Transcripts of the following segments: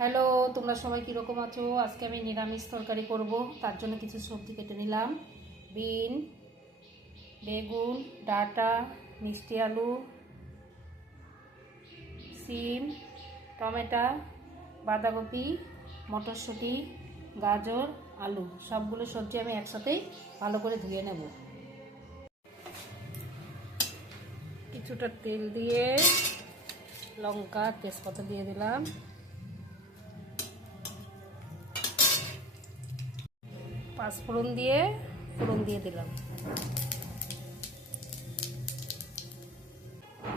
Hello, তোমরা সবাই কীরকম আছো? আজকে আমি নিরামিষ তরকারি করব। তার জন্য কিছু সবজি কেটে নিলাম। বিন, বেগুন, ডাঁটা, মিষ্টি আলু, সিম, টমেটো, বাঁধাকপি, মটরশুঁটি, গাজর, আলু সবগুলো সবজি আমি একসাথেই ভালো করে ধুয়ে নেব। কিছুটা তেল দিয়ে লঙ্কা তেজপাতা দিয়ে দিলাম। পাঁচফোড়ন দিয়ে ফোড়ন দিয়ে দিলাম।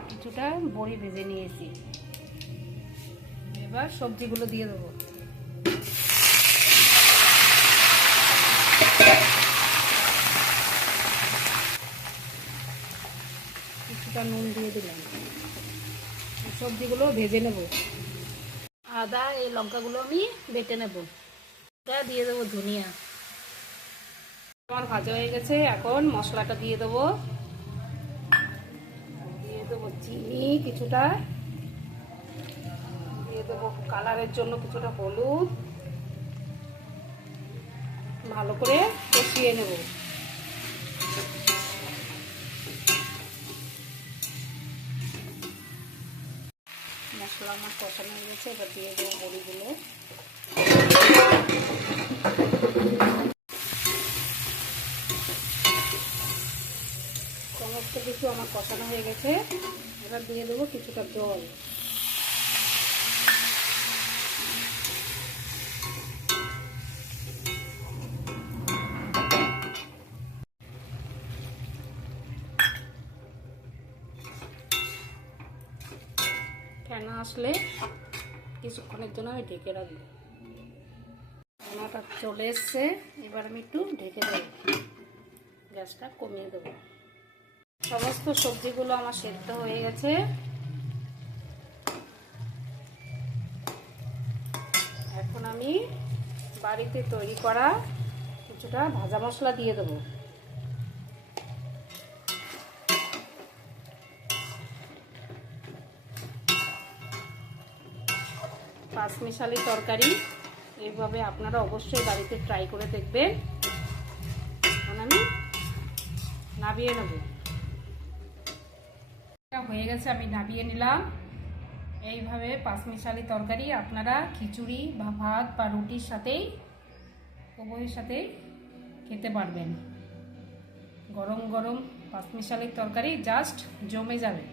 কিছুটা বড়ি ভেজে নিয়েছি। এবার সবজিগুলো দিয়ে দেবো। কিছুটা নুন দিয়ে দিলাম। সবজিগুলো ভেজে নেব। আদা এই লঙ্কাগুলো আমি বেটে নেব। এটা দিয়ে দেবো ধনিয়া। আমার ভাজা হয়ে গেছে। এখন মশলাটা দিয়ে দেবো। দিয়ে দেবো চিনি কিছুটা, দিয়ে দেবো কালারের জন্য কিছুটা হলুদ। ভালো করে কষিয়ে নেব। মশলা আমার কষানো হয়ে গেছে। এবার দিয়ে দেবো বড়িগুলো। সমস্ত কিছু আমার কষানো হয়ে গেছে। এবার দিয়ে দেবো কিছুটা জল। ফেনা আসলে কিছুক্ষণের জন্য আমি ঢেকে রাখবো। ফেনাটা চলে এসছে। এবার আমি একটু ঢেকে দেবো। গ্যাসটা কমিয়ে দেবো। সমস্ত সবজিগুলো আমার সেদ্ধ হয়ে গেছে। এখন আমি বাড়িতে তৈরি করা কিছুটা ভাজা মশলা দিয়ে দেবো। পাঁচমিশালি তরকারি এইভাবে আপনারা অবশ্যই বাড়িতে ট্রাই করে দেখবেন। এখন আমি নামিয়ে নেব। হয়ে গেছে, আমি নামিয়ে নিলাম। এইভাবে পাঁচমিশালি তরকারি আপনারা খিচুড়ি বা ভাত বা রুটির সাথেই উভয়ের সাথেই খেতে পারবেন। গরম গরম পাঁচমিশালি তরকারি জাস্ট জমে যাবে।